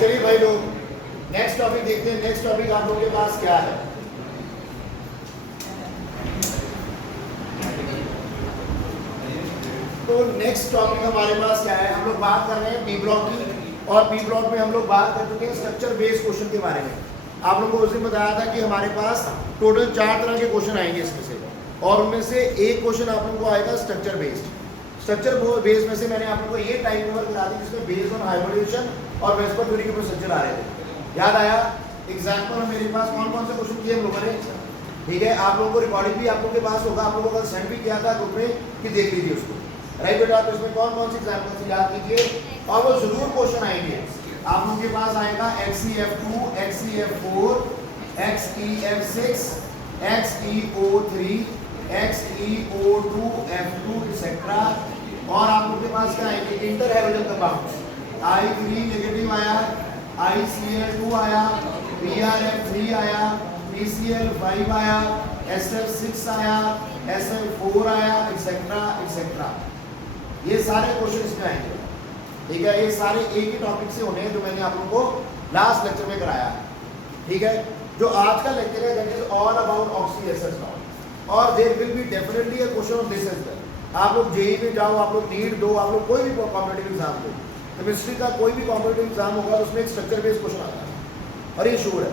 चलिए भाई लोग नेक्स्ट टॉपिक देखते हैं। नेक्स्ट टॉपिक आप लोगों के पास क्या है? तो नेक्स्ट टॉपिक हमारे पास क्या है? हम लोग बात कर रहे हैं पी ब्लॉक की, और पी ब्लॉक में हम लोग बात कर चुके हैं स्ट्रक्चर बेस्ड क्वेश्चन के बारे में। आप लोगों को उस दिन बताया था कि हमारे पास टोटल 4 तरह के क्वेश्चन आएंगे इसमें से, और उनमें से एक क्वेश्चन आप लोगों को आएगा स्ट्रक्चर बेस्ड। स्ट्रक्चर बेस्ड में से मैंने आप लोगों को ये टाइप कवर करा दी जिसमें बेस्ड ऑन हाइब्रिडेशन और वेस्पर थ्योरी के प्रोसीजर आ रहे थे। याद आया? एग्जाम्पल मेरे पास कौन कौन से क्वेश्चन किए हम लोगों ने, ठीक है? आप लोगों को रिकॉर्डिंग भी आप लोगों के पास होगा, आप लोगों को सेंड भी किया था ग्रुप में कि देख लीजिए उसको, राइट बेटा? तो इसमें कौन कौन से एग्जाम्पल से याद कीजिए, और वो जरूर क्वेश्चन आएंगे आप लोगों के पास। आएगा XEF2, XEF4, XEF6, XEO3, XEO2, F2 etcetera. और आप लोगों के पास क्या आएंगे? Inter halogen compounds, I3 negative आया, ICl2 आया, BrF3 आया, PCl5 आया, SF6 आया, SF4 आया, एक्सेट्रा एक्सेट्रा। ये सारे क्वेश्चन इसमें आएंगे, ठीक है? ये सारे एक ही टॉपिक से होने हैं जो मैंने आप लोगों को लास्ट लेक्चर में कराया है, ठीक है? जो आज का लेक्चर है that is all about oxy acids now, और there will be definitely a question on this as well. आप लोग जेईई में जाओ, आप लोग नीट दो, आप लोग कोई भी कॉम्पिटिटिव एग्जाम दो, केमिस्ट्री का कोई भी कॉम्पिटिटिव एग्जाम होगा तो उसमें एक स्ट्रक्चर बेस्ड क्वेश्चन आता है, और ये श्योर है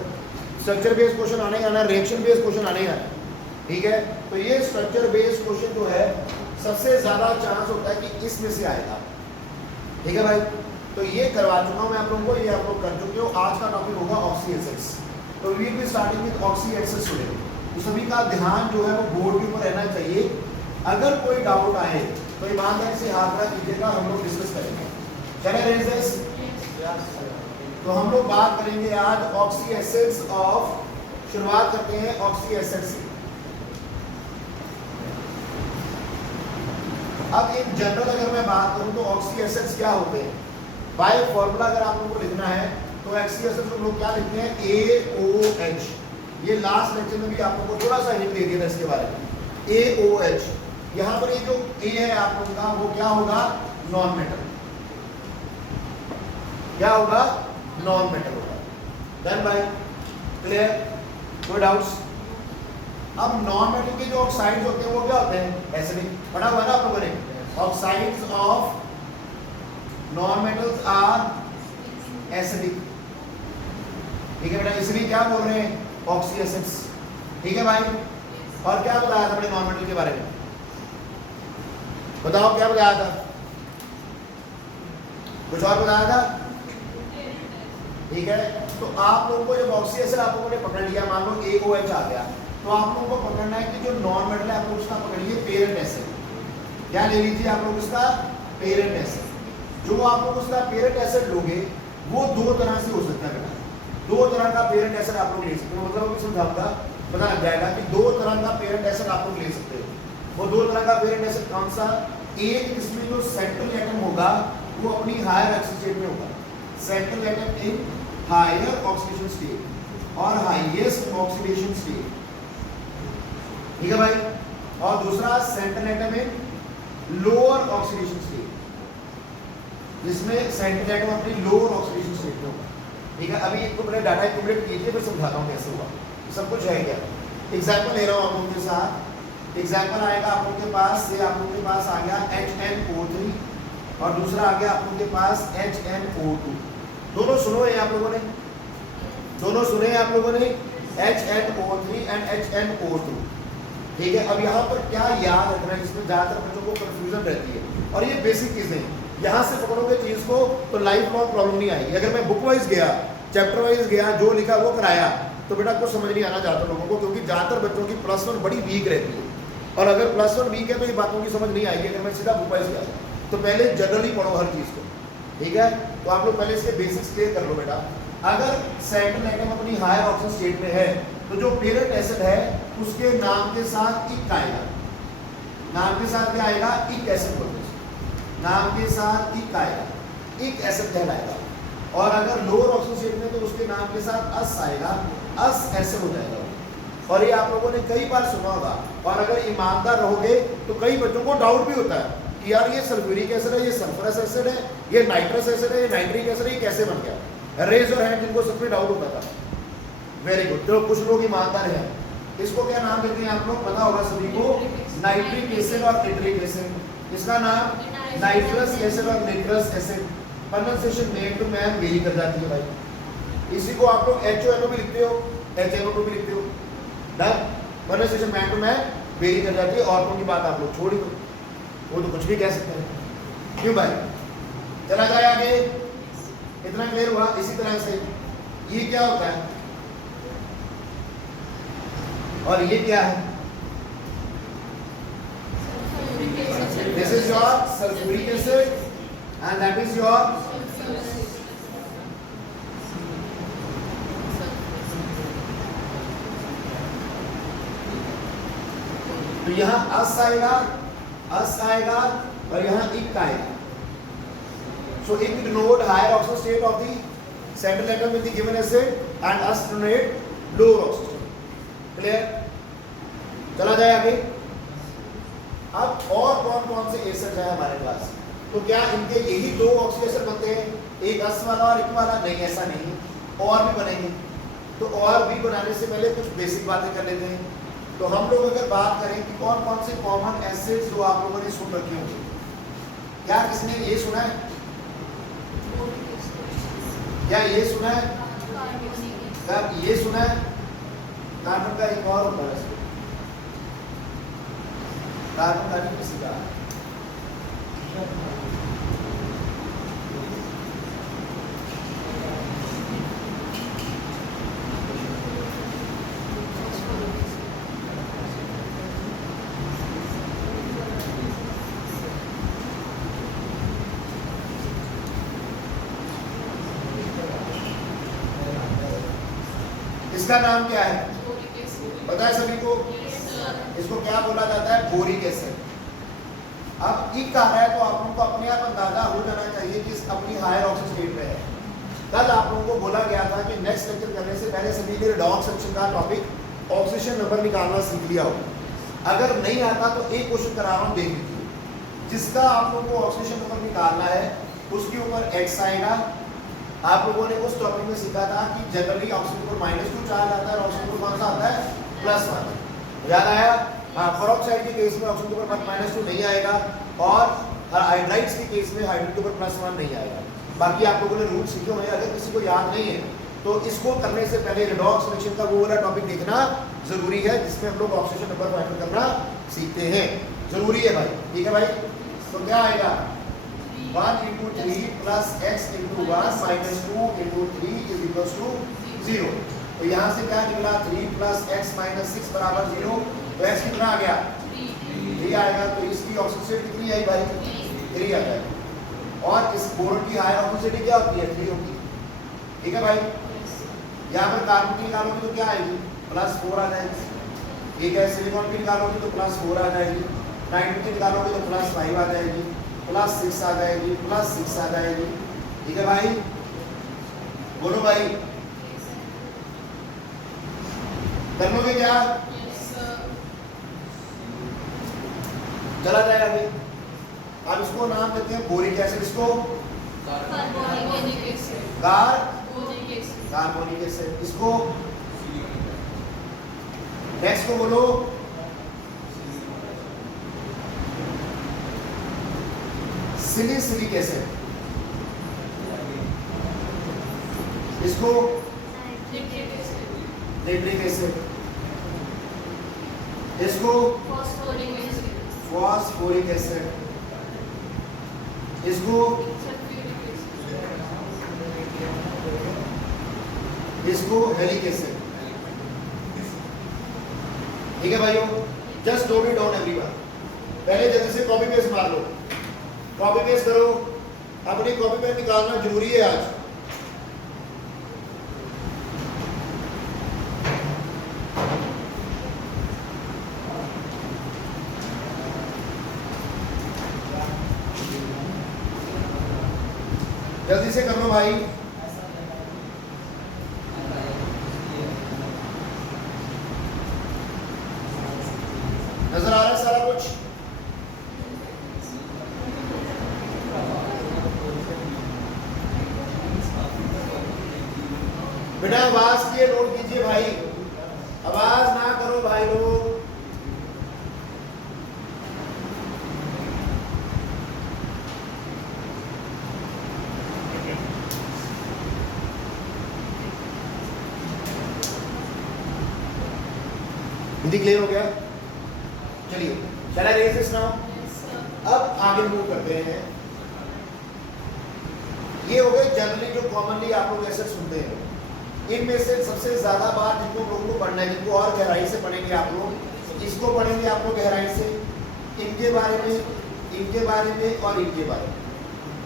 स्ट्रक्चर बेस्ड क्वेश्चन आने आना, रिएक्शन बेस्ड क्वेश्चन आने आना, ठीक है? तो ये स्ट्रक्चर बेस्ड क्वेश्चन जो है सबसे ज्यादा चांस होता है कि इसमें से आएगा, ठीक है भाई? तो ये करवा चुका हूं मैं आप लोगों को, ये आप लोग कर चुके हो। आज का टॉपिक होगा ऑक्सी एसिड्स, तो we will be starting with oxy acids today. तो सभी का ध्यान जो है वो बोर्ड के ऊपर रहना चाहिए। अगर कोई डाउट आए तो ईमानदारी से हाथ रख कीजिएगा, हम लोग डिस्कस करेंगे। तो हम लोग बात करेंगे आज ऑक्सी एसिड्स ऑफ, शुरुआत करते हैं ऑक्सी एसिड से। अब इन जनरल अगर मैं बात करूं तो ऑक्सी एसिड्स क्या होते हैं? बाय फॉर्मूला अगर आप लोगों को लिखना है तो ऑक्सी एसिड्स को लोग क्या लिखते हैं? AOH। ये लास्ट लेक्चर में भी आप लोगों को थोड़ा सा हिंट दे दिया था इसके बारे में। AOH, यहाँ पर ये जो A है आप लोगों का वो क्या होगा? Non metal. क्या होगा? नॉन मेटल होगा। Then by clear? कोई डाउट्स? अब नॉन मेटल के जो ऑक्साइड्स होते हैं वो क्या होते हैं? एसिडिक। पढ़ा हुआ है ना आप लोगों ने? Oxides of non metals are acidic, ठीक है बेटा? इसलिए क्या बोल रहे हैं? ऑक्सी एसिड्स, ठीक है भाई? और क्या बताया था हमने नॉन मेटल के बारे में? बताओ क्या बताया था? कुछ और बताया था, ठीक है? तो आप लोगों को जब ऑक्सी एसिड आप लोगों ने पकड़ लिया, मान लो AOH आ गया, तो आप लोगों को पकड़ना है कि जो नॉन मेटल है आप लोग उसका पकड़िए पेरेंट एसिड। क्या ले लीजिए आप लोग? उसका पेरेंट एसिड। जो आप लोग उसका पेरेंट एसिड लोगे वो दो तरह से हो सकता है बेटा। दो तरह का पेरेंट एसिड आप लोग ले सकते हो, मतलब समझाऊंगा, पता लग जाएगा कि दो तरह का पेरेंट एसिड आप लोग ले सकते हो। वो दो तरह का पेरेंट एसिड कौन सा? एक इसमें जो सेंट्रल एटम होगा वो अपनी हायर ऑक्सीजन स्टेट में होगा, central atom in higher oxidation state और हाईएस्ट ऑक्सीडेशन स्टेट, ठीक है भाई? और दूसरा central atom in lower oxidation state, जिसमें सेंट्रल एटम अपनी लोअर ऑक्सीडेशन स्टेट में होगा, ठीक है? अभी इसको मैंने डाटा एक्यूमुलेट कीजिए, फिर समझाता हूँ कैसे हुआ। सब कुछ है क्या? एग्जाम्पल ले रहा हूँ आप लोगों के साथ। एग्जाम्पल आएगा आप लोगों के पास से, आप लोगों के पास आ गया HNO3 और दूसरा आ गया आप लोगों के पास HNO2। दोनों सुनो है आप लोगों ने? दोनों सुने हैं आप लोगों ने? HNO3 एंड HNO2, ठीक है? अब यहाँ पर क्या याद रखना है जिसमें ज्यादातर बच्चों को कंफ्यूजन रहती है, और ये बेसिक चीजें यहाँ से पकड़ोगे चीज को तो लाइफ लॉन्ग प्रॉब्लम नहीं आएगी। अगर मैं बुक वाइज गया, चैप्टर वाइज गया, जो लिखा वो कराया, तो बेटा कुछ समझ नहीं आना ज्यादातर लोगों को, क्योंकि ज्यादातर बच्चों की +1 बड़ी वीक रहती है, और अगर +1 वीक है तो ये बातों की समझ नहीं आएगी। अगर मैं सीधा बुक वाइज गया तो पहले जनरली पढ़ो हर चीज को, ठीक है? तो आप लोग पहले इसके बेसिक्स क्लियर कर लो बेटा। अगर सेंट्रल एटम अपनी हायर ऑक्सीजन स्टेट में है तो जो पेरेंट एसिड है उसके नाम के साथ इक आएगा। नाम के साथ क्या आएगा? इक एसिड बोलते हैं। नाम के साथ इक आएगा, इक एसिड कहलाएगा। और अगर लोअर ऑक्सीजन स्टेट में तो उसके नाम के साथ अस आएगा, अस एसिड हो जाएगा। और ये आप लोगों ने कई बार सुना होगा, और अगर ईमानदार रहोगे तो कई बच्चों को डाउट भी होता है कि यार ये सल्फ्यूरिक एसिड है, ये सल्फरस एसिड है, ये नाइट्रस एसिड है, ये नाइट्रिक एसिड है, ये कैसे बन गया? रेज और हैंड जिनको सब पे डाउट होता था। वेरी गुड, चलो कुछ लोग ईमानदार हैं। इसको क्या नाम देते हैं आप लोग, पता होगा सभी को, नाइट्रिक एसिड और निट्रिक एसिड। इसका नाम नाइट्रस एसिड और nitrous acid. Condensation man to man very कर जाती है भाई। इसी को आप लोग HONO भी लिखते हो, HNO2 भी लिखते हो। Done, condensation man to man very कर जाती है। औरतों की बात आप लोग छोड़ ही दो, वो तो कुछ भी कह सकते हैं, क्यों भाई। चला जाए आगे, इतना क्लियर हुआ। इसी तरह से ये क्या होता है और ये क्या है, this is your sulphuric acid and that is your तो यहां अस आएगा और यहां इक आएगा। So it denote higher oxidation state of the central atom with the given acid and us denote lower oxidation. Clear? चला जाए आगे। अब और कौन कौन से एसिड है हमारे पास, तो क्या इनके यही दो ऑक्सीडेशन बनते हैं, एक अस वाला और इक वाला? नहीं, ऐसा नहीं, और भी बनेंगे। तो और भी बनाने से पहले कुछ बेसिक बातें कर लेते हैं। तो हम लोग अगर बात करें कि कौन कौन से कॉमन एसिड्स जो आप लोगों ने सुन रखे होंगे, क्या किसने ये सुना है, क्या ये सुना है, क्या ये सुना है? कार्बन का एक और होता है, कार्बन का नहीं किसी का। इसका नाम क्या है, पता है सभी को? इसको क्या बोला जाता है? Boric acid. अब इक आ रहा है तो आप लोगों को अपने आप अंदाजा हो जाना चाहिए कि अपनी हायर ऑक्सीजन स्टेट में है। कल आप लोगों को बोला गया था कि नेक्स्ट लेक्चर करने से पहले सभी के रेडॉक्स सेक्शन का टॉपिक ऑक्सीजन नंबर निकालना सीख लिया हो। अगर नहीं आता तो एक क्वेश्चन करा रहा हूँ, देख लीजिए। जिसका आप लोगों को ऑक्सीजन नंबर निकालना है उसके ऊपर एक्स आएगा। आप लोगों ने उस टॉपिक में सीखा था कि जनरली ऑक्सीजन पर -2 चार्ज आता है और ऑक्सीजन पर कौन सा आता है? +1। याद आया? हाँ, पेरोक्साइड के केस में ऑक्सीजन के ऊपर -2 नहीं आएगा और हाइड्राइड्स के केस में हाइड्रोजन के ऊपर +1 नहीं आएगा। बाकी आप लोगों ने रूल सीखे हुए हैं, अगर किसी को याद नहीं है तो इसको करने से पहले रेडॉक्स रिएक्शन का वो वाला टॉपिक देखना जरूरी है, जिसमें हम लोग ऑक्सीजन नंबर फाइंड करना सीखते हैं। जरूरी है भाई, ठीक है भाई। तो क्या आएगा? 1 × 3 + x × 1 - 2 × 3 = 0। तो यहाँ से क्या निकला? 3 + x - 6 = 0। तो x कितना आ गया? 3 आएगा। तो इसकी ऑक्सीजन कितनी आई भाई? 3 आ जाएगा। और इस बोरोन की हायर ऑक्सीजन क्या होती है? 3 होती है, ठीक है भाई। यहाँ पर कार्बन की निकालोगे तो क्या आएगी? +4 आ जाएगी, ठीक है। सिलिकॉन की निकालोगे तो +4 आ जाएगी। नाइट्रोजन की निकालोगे तो +5 आ जाएगी, +6 आ जाएगी, +6 आ जाएगी, ठीक है भाई। बोलो भाई, कर लोगे क्या? चला जाए आगे। अब इसको नाम देते हैं बोरिक एसिड। इसको कार्बोनिक एसिड। इसको नेक्स्ट को बोलो सिलिसिलिक एसिड। इसको नाइट्रिक एसिड। इसको फॉस्फोरिक एसिड। इसको हेलिक एसिड, ठीक है भाइयों। Just note it down everyone. पहले जल्दी से कॉपी पेस्ट मार लो, कॉपी पेस्ट करो। अपनी कॉपी पेस्ट निकालना जरूरी है आज। जल्दी से कर लो भाई। नजर आ रहा है सारा कुछ? बेटा आवाज की नोट कीजिए भाई, आवाज ना करो भाई लोग। हिंदी क्लियर हो गया? चलिए शैल आई रेज दिस नाउ। अब आगे मूव करते हैं। ये हो गए जनरली जो कॉमनली आप लोग ऐसे सुनते हैं। इनमें से सबसे ज्यादा बार जिनको लोगों को पढ़ना है, जिनको और गहराई से पढ़ेंगे आप लोग, इसको पढ़ेंगे आप लोग गहराई से, इनके बारे में और इनके बारे में।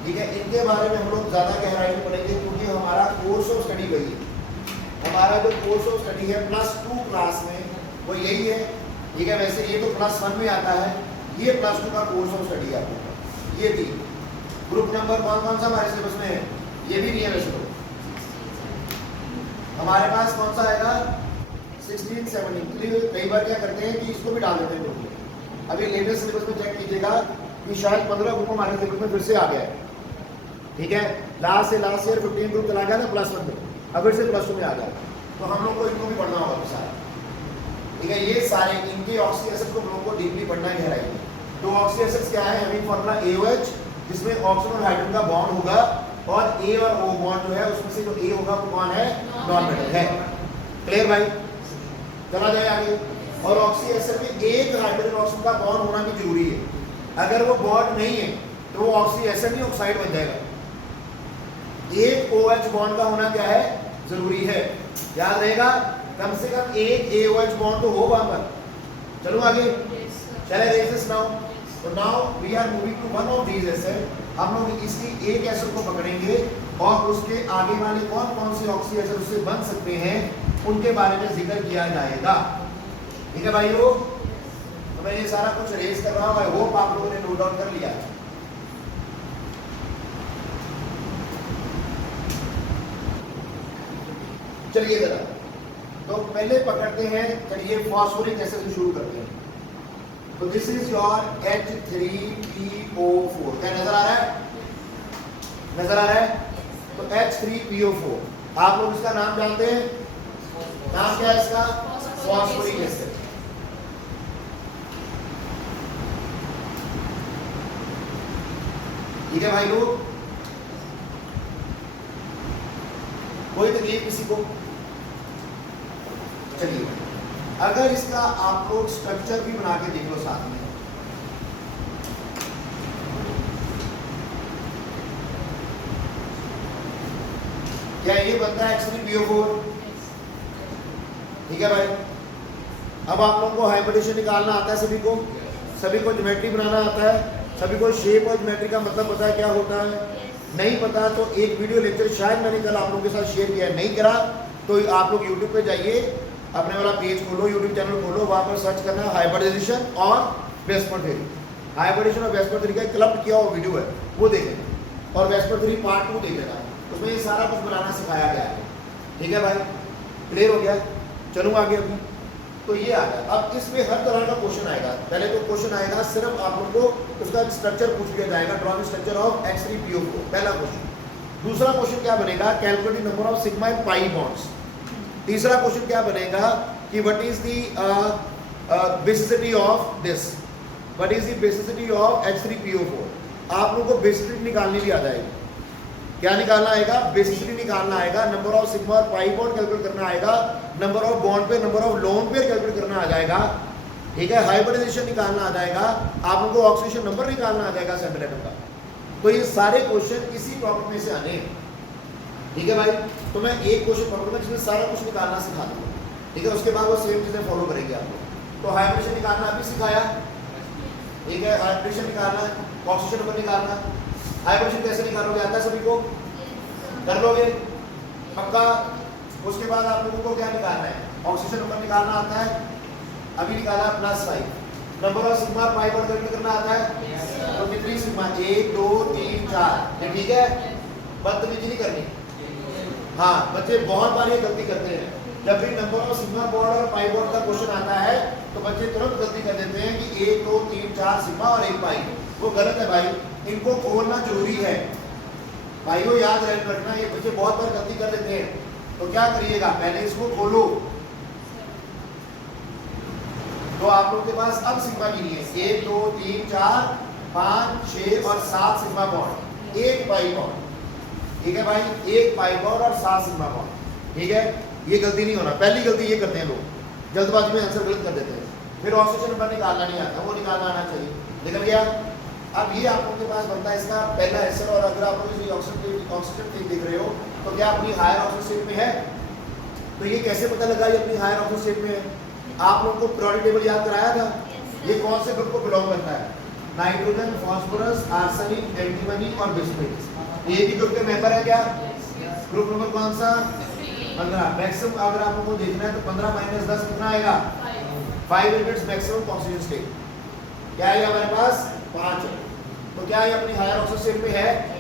ठीक है, इनके बारे में हम लोग ज्यादा गहराई में पढ़ेंगे क्योंकि हमारा कोर्स ऑफ स्टडी वही है। हमारा जो कोर्स ऑफ स्टडी है +2 क्लास में वो यही है। ठीक है, वैसे ये तो +1 में आता है, ये +2 का कोर्स ऑफ स्टडी है आप लोग का। ये 3 ग्रुप नंबर कौन सा हमारे सिलेबस में है? ये भी नहीं है वैसे तो। हमारे पास कौन सा आएगा? 16, 17। कई बार क्या करते हैं कि इसको भी डाल देते हैं लोग। अभी लेटेस्ट सिलेबस में चेक कीजिएगा कि शायद 15 ग्रुप हमारे सिलेबस में फिर से आ गया है। ठीक है, लास्ट ईयर 15 ग्रुप चला गया ना +1 में, अब फिर से +2 में आ गया, तो हम लोग को इनको भी पढ़ना होगा सारा। ठीक है, ये सारे इनके ऑक्सी एसिड को हम लोग को डीपली पढ़ना है गहराई में। तो ऑक्सी एसिड्स क्या है? हमें फॉर्मूला AOH, जिसमें ऑक्सीजन और हाइड्रोजन का बॉन्ड होगा और A और O बॉन्ड जो है उसमें से जो A होगा वो कौन है? नॉन मेटल है। क्लियर भाई? चला जाए आगे। और ऑक्सी एसिड में एक हाइड्रोजन ऑक्सीजन का बॉन्ड होना भी जरूरी है। अगर वो बॉन्ड नहीं है तो वो ऑक्सी एसिड नहीं ऑक्साइड बन जाएगा। एक OH बॉन्ड का होना क्या है? जरूरी है। याद रहेगा, कम से कम एक AOH बॉन्ड तो हो वहां पर। चलो आगे। चले रेसिस नाउ। तो now we are moving to one of these acid. हम लोग इसकी एक एसिड को पकड़ेंगे और उसके आगे वाले कौन कौन से ऑक्सी एसिड उससे बन सकते हैं उनके बारे में जिक्र किया जाएगा। ठीक है भाई लोग, तो मैं ये सारा कुछ रेज कर रहा हूं। आई होप आप लोगों ने नोट डाउन कर लिया। चलिए जरा, तो पहले पकड़ते हैं। चलिए फास्फोरिक एसिड से शुरू करते हैं। तो दिस इज योर H3PO4। क्या नजर आ रहा है? नजर आ रहा है? तो H3PO4 आप लोग इसका नाम जानते हैं? नाम क्या है इसका? Phosphoric acid. ठीक है भाई लोग, कोई तकलीफ किसी को? चलिए, अगर इसका आप लोग स्ट्रक्चर भी बना के देख लो साथ में। क्या ये बनता है H3PO4? ठीक है भाई। अब आप लोगों को हाइब्रिडेशन निकालना आता है सभी को? सभी को ज्योमेट्री बनाना आता है? सभी को शेप और ज्योमेट्री का मतलब पता है क्या होता है? नहीं पता तो एक वीडियो लेक्चर शायद मैंने कल आप लोगों के साथ शेयर किया है, नहीं करा तो आप लोग YouTube पे जाइए, अपने वाला पेज खोलो, यूट्यूब चैनल खोलो, वहां पर सर्च करना है हाइब्रिडाइजेशन और वेस्पर थ्योरी। हाइब्रिडेशन और वेस्पर थ्योरी का क्लब किया हुआ वीडियो है, वो देखें। और वेस्पर थ्योरी पार्ट 2 देख लेना, उसमें ये सारा कुछ बनाना सिखाया गया है। ठीक है भाई, क्लियर हो गया? चलूँ आगे अभी। तो ये आ गया। अब इसमें हर तरह का क्वेश्चन आएगा। पहले तो क्वेश्चन आएगा सिर्फ आप लोग को उसका स्ट्रक्चर पूछ लिया जाएगा, ड्रॉ स्ट्रक्चर ऑफ H3PO4, पहला क्वेश्चन। दूसरा क्वेश्चन क्या बनेगा? Calculate number of sigma and pi bonds. तीसरा क्वेश्चन क्या बनेगा कि what is the basicity of this, what is the basicity of H3PO4। आप लोगों को बेसिसिटी निकालनी भी आ जाएगी। क्या निकालना आएगा? बेसिसिटी निकालना आएगा, नंबर ऑफ सिग्मा और पाई बॉन्ड कैलकुलेट करना आएगा, नंबर ऑफ बॉन्ड पे, number of lone pair calculate करना आ जाएगा। ठीक है, हाइब्रिडाइजेशन निकालना आ जाएगा, आप लोगों को ऑक्सीडेशन नंबर निकालना आ जाएगा सेंट्रल एटम का। तो ये सारे क्वेश्चन इसी टॉपिक में से आने हैं। ठीक है भाई, तो मैं एक क्वेश्चन पढ़ूंगा जिसमें सारा कुछ निकालना सिखा दूंगा। ठीक है, उसके बाद वो सेम चीजें फॉलो करेंगे आप लोग। तो हाइब्रिडेशन निकालना अभी सिखाया। ठीक है, हाइब्रिडेशन निकालना, ऑक्सीडेशन नंबर निकालना। हाइब्रिडेशन कैसे निकालोगे आता है सभी को? कर लोगे पक्का? उसके बाद आप लोगों को क्या निकालना है? ऑक्सीजन नंबर निकालना आता है, अभी निकाला +5। Number of sigma pi bond calculate करना आता है, तो कितनी सिग्मा? 1 2 3 4। ये ठीक है, बदतमीजी नहीं करनी। हाँ, बच्चे बहुत बार ये गलती करते हैं। जब भी नंबर ऑफ सिग्मा बॉन्ड और पाई बॉन्ड का क्वेश्चन आता है तो बच्चे तुरंत गलती कर देते हैं कि 1 2 3 4 सिग्मा और 1 पाई। वो गलत है भाई, इनको खोलना जरूरी है भाइयों, याद रखना। ये बच्चे बहुत बार गलती कर लेते हैं तो क्या करिएगा, पहले इसको खोलो तो आप लोगों के पास अब सिग्मा गिनी है 1 2 3 4 5 6 और 7 सिग्मा बॉन्ड, 1 पाई बॉन्ड। ठीक है भाई, 1 पाई बॉन्ड और 7 सिग्मा बॉन्ड। ठीक है, ये गलती नहीं होना, पहली गलती ये करते हैं लोग, जल्दबाजी में आंसर गलत कर देते हैं, फिर ऑक्सीजन नंबर निकालना नहीं आता, वो निकालना आना चाहिए। निकल गया। अब ये आप लोगों के पास बनता है इसका पहला आंसर। और अगर आप लोग ऑक्सीजन टेक देख रहे हो तो क्या अपनी हायर ऑक्सीजन स्टेट में है? तो ये कैसे पता लगा ये अपनी हायर ऑक्सीजन स्टेट में है? आप लोगों को पीरियोडिक टेबल याद कराया था, ये कौन से ग्रुप को बिलोंग करता है? नाइट्रोजन, फास्फोरस, आर्सेनिक, एंटीमनी और बिस्मुथ। ये भी ग्रुप के मेंबर है क्या? ग्रुप नंबर कौन सा? 15। मैक्सिमम अगर आप लोगों को देखना है तो 15 माइनस 10 कितना आएगा? 5 यूनिट्स मैक्सिमम ऑक्सीजन स्टेट। क्या है हमारे पास? 5 है। तो क्या ये अपनी हायर ऑक्सीजन स्टेट में है?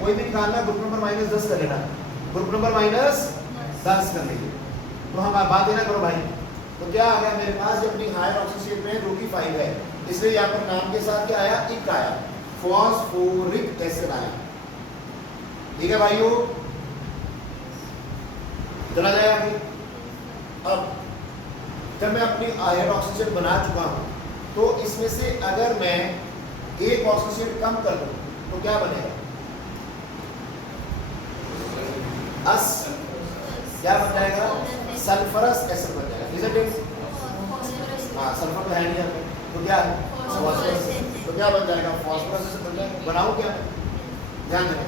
कोई भी निकालना, ग्रुप नंबर माइनस 10 कर लेना, ग्रुप नंबर माइनस 10 कर लीजिए। तो हम बात देना करो भाई, तो क्या आ गया मेरे पास? ये अपनी हायर ऑक्सीजन स्टेट में है जो कि 5 है, इसलिए यहाँ पर नाम के साथ क्या आया? इक आया, फॉस्फोरिक एसिड आया। ठीक है भाइयों, चला जाए आगे। अब जब मैं अपनी हायर ऑक्सीजन बना चुका हूं तो इसमें से अगर मैं एक ऑक्सीजन कम कर दूं तो क्या बनेगा? क्या बन जाएगा? सल्फरस एसिड बन जाएगा। Is it? हाँ, सल्फर तो है नहीं यहाँ पे, तो क्या है? फॉस्फोरस। तो क्या बन जाएगा? फॉस्फोरस एसिड बन जाएगा। बनाऊं क्या? ध्यान देना।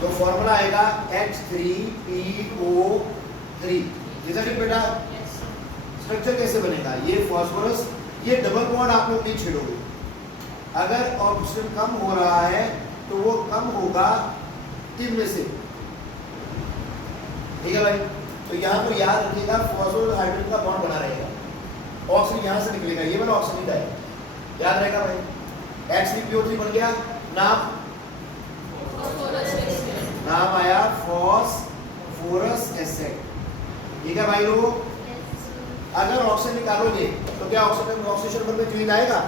तो फॉर्मूला आएगा H3PO3। इज इट बेटा? स्ट्रक्चर कैसे बनेगा? ये फॉस्फोरस, ये डबल बॉन्ड आप लोग नहीं छेड़ोगे। अगर ऑक्सीजन कम हो रहा है तो वो कम होगा 3 में से। ठीक है भाई, तो यहाँ पर याद रखिएगा फॉस्फोरस हाइड्रोजन का बॉन्ड बना रहेगा, ऑक्सीजन यहाँ से निकलेगा, ये वाला ऑक्सीजन का है, याद रहेगा भाई। H3PO3 बन गया, नाम आया फॉस्फोरस एसिड। ठीक है भाई लोग, अगर ऑक्सीजन निकालोगे तो क्या ऑक्सीजन नंबर में चेंज आएगा?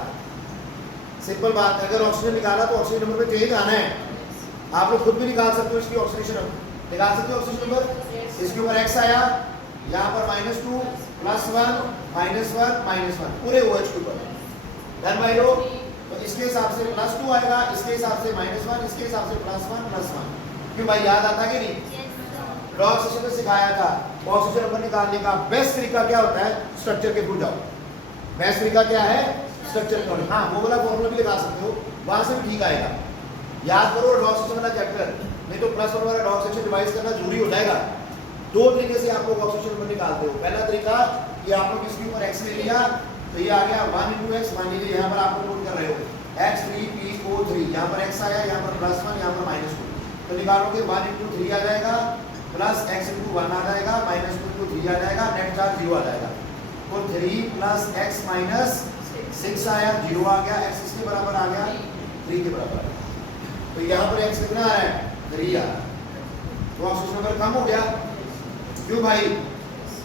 सिंपल बात है, अगर ऑक्सीजन निकाला तो ऑक्सीजन नंबर में चेंज आना है। आप लोग खुद भी निकाल सकते हो इसकी ऑक्सीडेशन नंबर, निकाल सकते हो ऑक्सीजन नंबर। इसके ऊपर x आया, यहाँ पर -2 +1 -1 पूरे OH के ऊपर। डन भाई लोग, तो इसके हिसाब से +2 आएगा, इसके हिसाब से -1, इसके हिसाब से +1। क्यों भाई, याद आता कि नहीं? लॉ सेशन में सिखाया था ऑक्सीजन नंबर निकालने का बेस्ट तरीका क्या होता है? स्ट्रक्चर के थ्रू जाओ। बेस्ट तरीका क्या है? स्ट्रक्चर का। हाँ, वो वाला फॉर्मूला भी लगा सकते हो, वहां से भी ठीक आएगा। याद करो लॉ सेशन वाला चैप्टर, नहीं तो +1 वाला लॉ सेशन रिवाइज करना जरूरी हो जाएगा। 2 तरीके से आप लोग ऑक्सीजन नंबर निकालते हो। पहला तरीका कि आप लोग इसके ऊपर x ले लिया, तो ये आ गया 1 × x। मान लीजिए यहाँ पर आप लोग नोट कर रहे हो H3PO3, यहाँ पर x आया, यहाँ पर +1, यहाँ पर -2, तो निकालोगे 1 × 3 आ जाएगा, प्लस x × 1 आ जाएगा, -2 × 3 आ जाएगा, नेट चार्ज 0 आ जाएगा। तो 3 + x - 6 आया, 0 आ गया, x किसके बराबर आ गया? 3 के बराबर आ गया। तो यहाँ पर x कितना आ रहा है? 3 आ रहा है। तो ऑक्सीजन नंबर कम हो गया। क्यों भाई?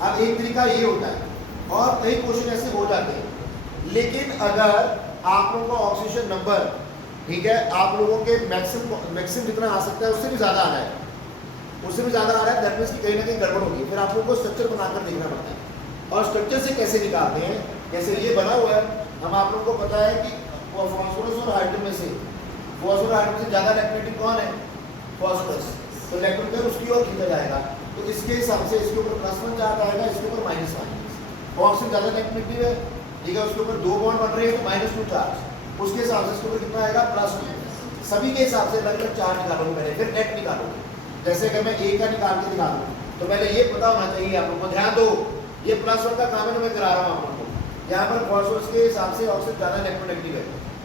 अब एक तरीका ये होता है, और कई क्वेश्चन ऐसे हो जाते हैं। लेकिन अगर आप लोगों का ऑक्सीजन नंबर, ठीक है, आप लोगों के मैक्सिमम जितना आ सकता है उससे भी ज़्यादा आ रहा है, उससे भी ज़्यादा आ रहा है, दैट मीन्स कि कहीं ना कहीं गड़बड़ होगी। फिर आप लोगों को स्ट्रक्चर बनाकर देखना पड़ता है। और स्ट्रक्चर से कैसे निकालते हैं? जैसे ये बना हुआ है, हम आप लोगों को पता है कि फॉस्फोरस और हाइड्रोजन में से फॉस्फोरस हाइड्रोजन से ज़्यादा इलेक्ट्रोनेगेटिव कौन है? फॉस्फोरस। तो इलेक्ट्रॉन उसकी ओर खींचा जाएगा, तो इसके हिसाब से इसके ऊपर +1 चार्ज आएगा, इसके ऊपर -1। ऑक्सीजन ज़्यादा इलेक्ट्रोनेगेटिव है, ठीक है, उसके ऊपर 2 बॉन्ड बन रहे हैं तो -2 चार्ज, उसके हिसाब से इसके ऊपर कितना आएगा? +2। सभी के हिसाब से अलग अलग चार्ज निकालोगे पहले, फिर नेट निकालोगे। जैसे अगर मैं A का निकाल के दिखा दूँ तो पहले ये पता होना चाहिए आप लोगों को। ध्यान दो, ये +1 का काम है तो मैं करा रहा हूँ आप लोगों को। यहाँ पर फॉस्फोरस के हिसाब से ऑक्सीजन ज़्यादा इलेक्ट्रोनेगेटिव है,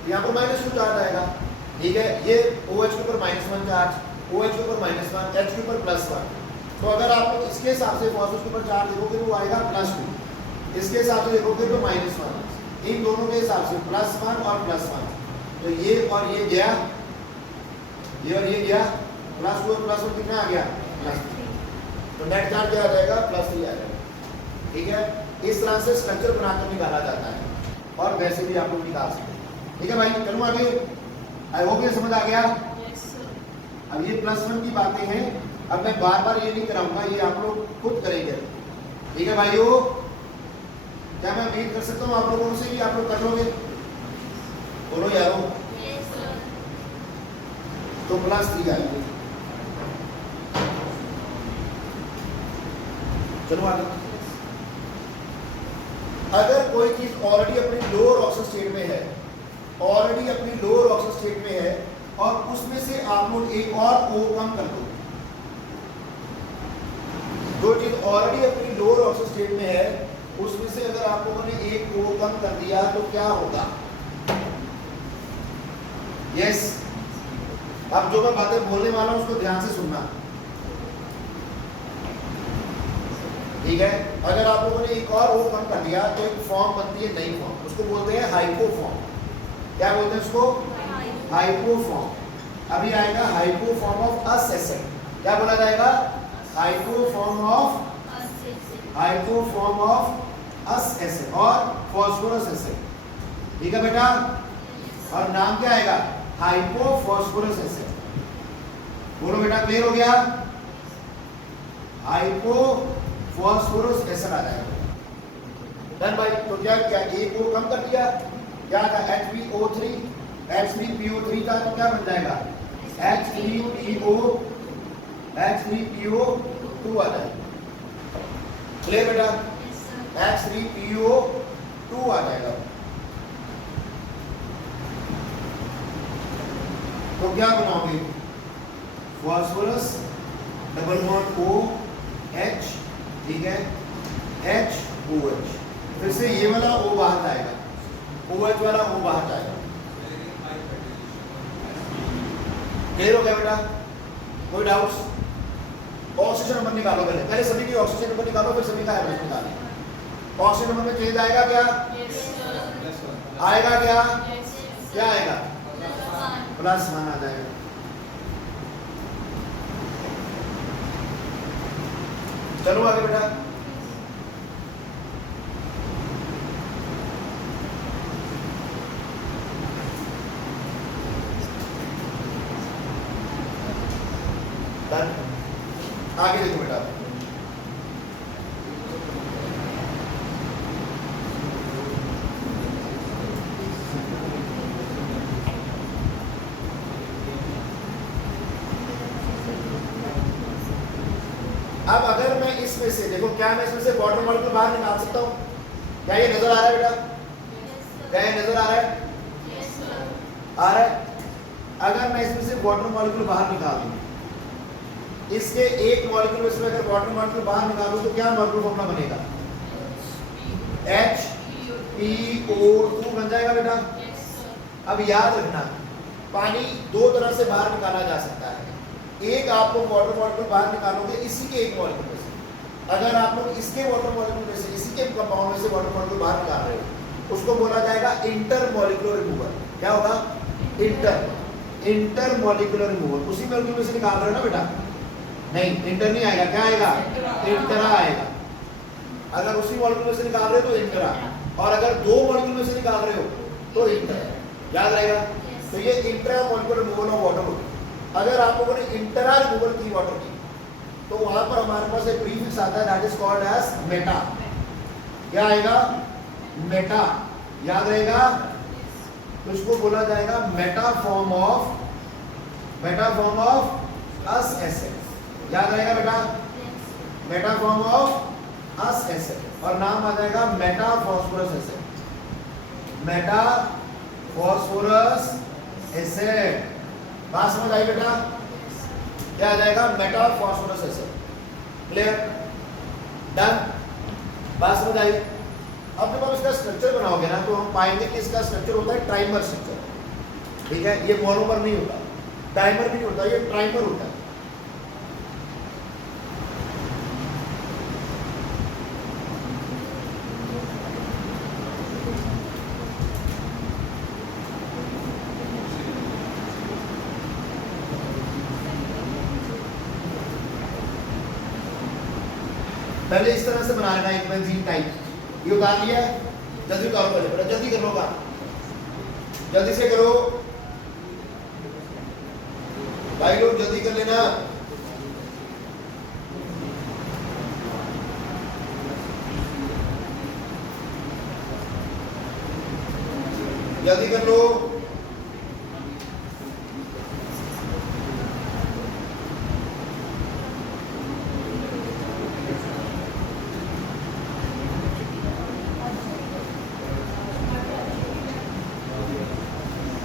यहाँ पर -2 चार्ज आएगा, ठीक है। ये OH के ऊपर -1 चार्ज, OH के ऊपर -1, H के ऊपर +1। तो अगर आप लोग इसके हिसाब से फॉस्फोरस के ऊपर चार्ज देखोगे तो वो आएगा +2, इसके हिसाब से देखोगे तो -1, इन दोनों के हिसाब से +1 और +1। तो ये और ये गया, ये और ये गया, +2 और +1 कितना आ गया? +3। तो नेट चार्ज क्या आ जाएगा? +3 आ जाएगा। ठीक है, इस तरह से स्ट्रक्चर बनाकर निकाला जाता है, और वैसे भी आप लोग निकाल सकते हैं। ठीक है भाई, चलो आगे। आई होप ये समझ आ गया। अब ये +1 की बातें हैं, अब मैं बार बार ये नहीं कराऊंगा, ये आप लोग खुद करेंगे। ठीक है भाइयों, क्या मैं उम्मीद कर सकता हूँ आप लोगों से कि आप लोग कर लोगे? बोलो यारों। तो +3 आएंगे। चलो आगे। अगर कोई चीज ऑलरेडी अपनी लोअर ऑक्सीजन स्टेट में है, ऑलरेडी अपनी लोअर ऑक्सीजन स्टेट में है, और उसमें से आप लोग एक और O कम कर दो, जो चीज ऑलरेडी अपनी लोअर ऑक्सीजन स्टेट में है उसमें से अगर आप लोगों ने एक O कम कर दिया तो क्या होगा? यस, अब जो मैं बातें बोलने वाला हूं उसको ध्यान से सुनना। ठीक है, अगर आप लोगों ने एक और O कम कर दिया तो एक फॉर्म बनती है नई फॉर्म, उसको बोलते हैं हाइपोफॉर्म। क्या बोलते हैं उसको? हाइपोफॉर्म। अभी आएगा हाइपोफॉर्म ऑफ अस एसिड। क्या बोला जाएगा? हाइपोफॉर्म ऑफ अस एसिड और फास्फोरस एसिड। ठीक है बेटा, और नाम क्या आएगा? Hypophosphorous acid. बोलो बेटा, क्लियर हो गया? हाइपोफॉस्फोरस एसिड आ जाएगा। डन भाई। तो क्या किया? एक को कम कर दिया, क्या था? HPO3, H3PO3 था, तो क्या बन जाएगा? H3PO2 आ जाएगा। क्लियर बेटा? H3PO2 आ जाएगा। तो क्या बनाओगे? फास्फोरस डबल बॉन्ड OH, ठीक है, HOH। फिर से ये वाला O बाहर जाएगा, OH वाला O बाहर जाएगा। क्लियर हो गया बेटा? कोई डाउट्स? ऑक्सीजन नंबर निकालो पहले, पहले सभी की ऑक्सीजन नंबर निकालो, फिर सभी का एवरेज निकालो। ऑक्सीजन नंबर में चेंज आएगा क्या? आएगा क्या? क्या आएगा? +1 आ जाएगा। चलो आगे बेटा। आगे देखो बेटा, अब अगर मैं इसमें से देखो, क्या मैं इसमें से वाटर मॉलिक्यूल बाहर निकाल सकता हूँ? क्या ये नजर आ रहा है बेटा? क्या ये नजर आ रहा है? आ रहा है। अगर मैं इसमें से वाटर मॉलिक्यूल बाहर निकाल दूं, इसके एक मॉलिक्यूल में से अगर वाटर मॉलिक्यूल बाहर निकालूं तो क्या मॉलिक्यूल फॉर्मूला बनेगा? HPO2 बन जाएगा बेटा। अब याद रखना, पानी दो तरह से बाहर निकाला जा सकता है। एक आप लोग वाटर मॉलिक्यूल बाहर निकालोगे इसी के एक मॉलिक्यूल में से। अगर आप लोग इसके वाटर मॉलिक्यूल में से, इसी के कंपाउंड में से वाटर मॉलिक्यूल बाहर निकाल रहे हो, उसको बोला जाएगा इंटर मॉलिक्यूलर रिमूवल। क्या होगा? Inter molecular removal. उसी मॉलिक्यूल में से निकाल रहे हो ना बेटा? नहीं, इंटर नहीं आएगा, क्या आएगा? इंटरा आएगा। अगर उसी मॉलिक्यूल में से निकाल रहे हो तो इंटरा, और अगर दो मॉलिक्यूल में से निकाल रहे हो तो इंटर। याद रहेगा? तो ये intra molecular removal of water होगी। अगर आप लोगों ने इंटरा रिमूवल की वाटर की तो वहां पर हमारे पास एक प्रीफिक्स आता है, that is called as meta. क्या आएगा? मेटा। याद रहेगा? तो इसको बोला जाएगा meta form of ous acid. याद रहेगा बेटा? Meta form of ous acid, और नाम आ जाएगा meta phosphorus acid. Meta phosphorus acid. बात समझ आई बेटा? क्या आ जाएगा? Meta phosphorus acid. Clear? Done? बात समझ आई? अब जब हम इसका स्ट्रक्चर बनाओगे ना तो हम पाएंगे कि इसका स्ट्रक्चर होता है ट्राइमर स्ट्रक्चर। ठीक है, ये मोनोमर नहीं होता, डाइमर भी नहीं होता, ये ट्राइमर होता है। पहले इस तरह से बना लेना एक बेंजीन टाइप। ये उतार लिया, जल्दी करो, पहले जल्दी कर लो काम। जल्दी से करो भाई लोग, जल्दी कर लेना। जल्दी कर लो।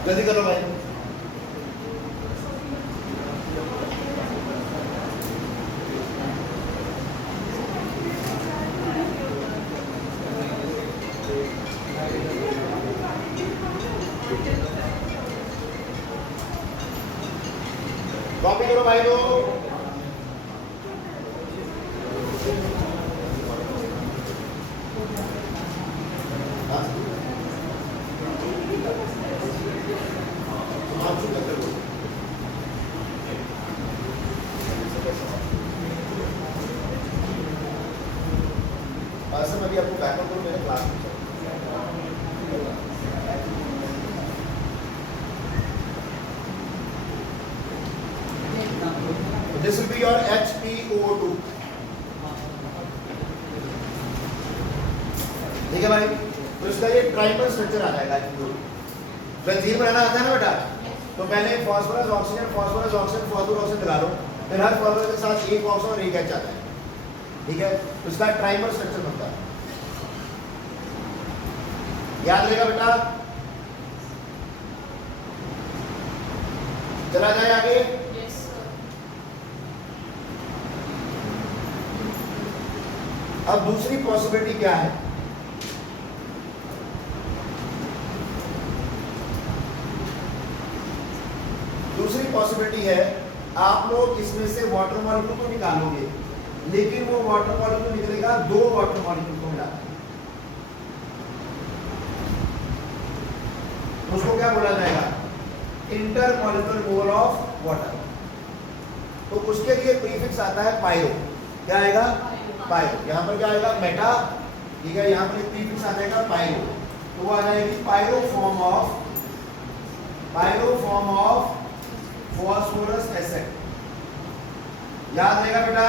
जल्दी करो भाई। कॉपी करो भाई लोग। सर मैं अभी आपको बैकअप करूँ मेरे क्लास में। This will be your HPO2. ठीक है भाई, तो इसका ये ट्राइमर स्ट्रक्चर आ जाएगा। बेंजीन बनाना आता है ना बेटा, तो पहले phosphorus oxygen phosphorus oxygen phosphorus oxygen लगा लो, फिर हर फास्फोरस के साथ एक ऑक्सीजन और एक H आता है। ठीक है, तो इसका ट्राइमर स्ट्रक्चर बनता है, याद रहेगा बेटा। चला जाए आगे। अब दूसरी पॉसिबिलिटी क्या है? दूसरी पॉसिबिलिटी है आप लोग इसमें से वाटर मॉलिक्यूल को निकालोगे, लेकिन वो वाटर मॉलिक्यूल निकलेगा दो वाटर मॉलिक्यूल को मिला, उसको क्या बोला जाएगा? Intermolecular mole of water. तो उसके लिए प्रीफिक्स आता है पायरो। क्या आएगा? पायरो। यहाँ पर क्या आएगा? मेटा। ठीक है, यहाँ पर एक प्रीफिक्स आ जाएगा पायरो, तो वो आ जाएगी pyro form of phosphorus acid. याद रहेगा बेटा?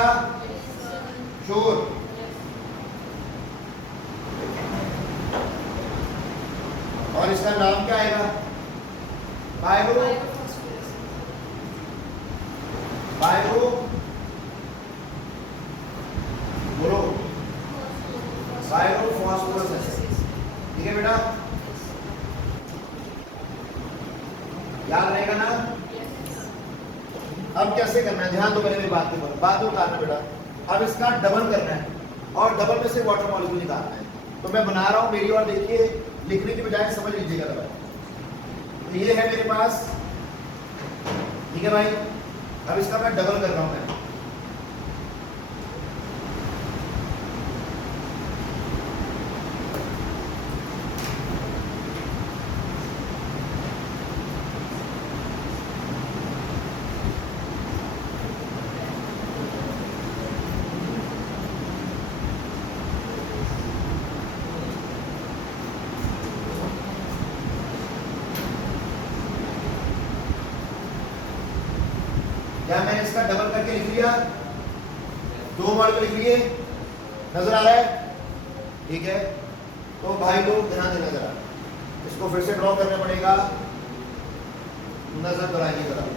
श्योर। और इसका नाम क्या आएगा? पायरो बोलो, पायरो फॉस्फोरस एसिड। ठीक है बेटा, याद रहेगा ना? अब कैसे करना है, ध्यान दो पहले मेरी बात के ऊपर, बात उतारना बेटा। अब इसका डबल करना है और डबल में से वाटर मॉलिक्यूल निकालना है। तो मैं बना रहा हूं, मेरी और देखिए, लिखने की बजाय समझ लीजिएगा डबल। तो ये है मेरे पास, ठीक है भाई। अब इसका मैं डबल कर रहा हूं मैं। क्या मैंने इसका डबल करके लिख लिया? दो मॉलिक्यूल लिख लिए, नजर आ रहा है? ठीक है, तो भाई लोग ध्यान देना जरा, इसको फिर से ड्रॉ करना पड़ेगा, नजर कराइए जरा।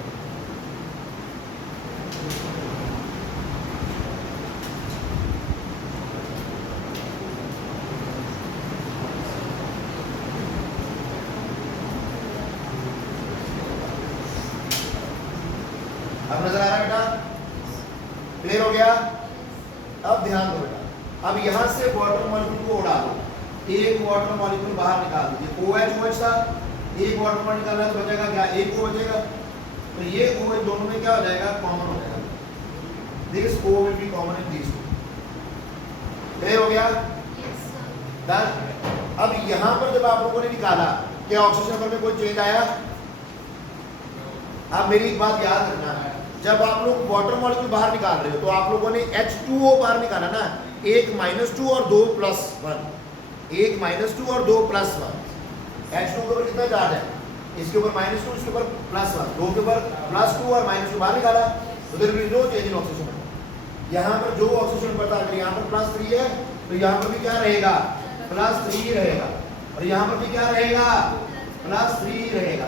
अब नजर आ रहा है बेटा? क्लियर हो गया? अब ध्यान दो बेटा, अब यहां से वाटर मॉलिक्यूल को उड़ा दो, एक वाटर मॉलिक्यूल बाहर निकाल दीजिए। OH OH था, एक वाटर मॉलिक्यूल निकालना तो बचेगा क्या? एक को बचेगा, तो ये OH दोनों में क्या हो जाएगा? कॉमन हो जाएगा। This O will be common in these two। Clear हो गया? डन। अब यहां पर जब आप लोगों ने निकाला, क्या ऑक्सीजन नंबर में कोई चेंज आया? अब मेरी एक बात याद रखना है, जब आप लोग वाटर मॉलिक्यूल बाहर निकाल रहे हो तो आप लोगों ने H2O बाहर निकाला ना, एक -2 और 2 +1, एक -2 और 2 +1। H2O पर कितना चार्ज है? इसके ऊपर -2, इसके ऊपर +1, दो के ऊपर +2 और -2 बाहर निकाला, तो there will be no change in oxygen number. यहाँ पर जो ऑक्सीजन नंबर था, अगर यहाँ पर +3 है तो यहाँ पर भी क्या रहेगा, +3 रहेगा, और यहाँ पर भी क्या रहेगा, +3 रहेगा।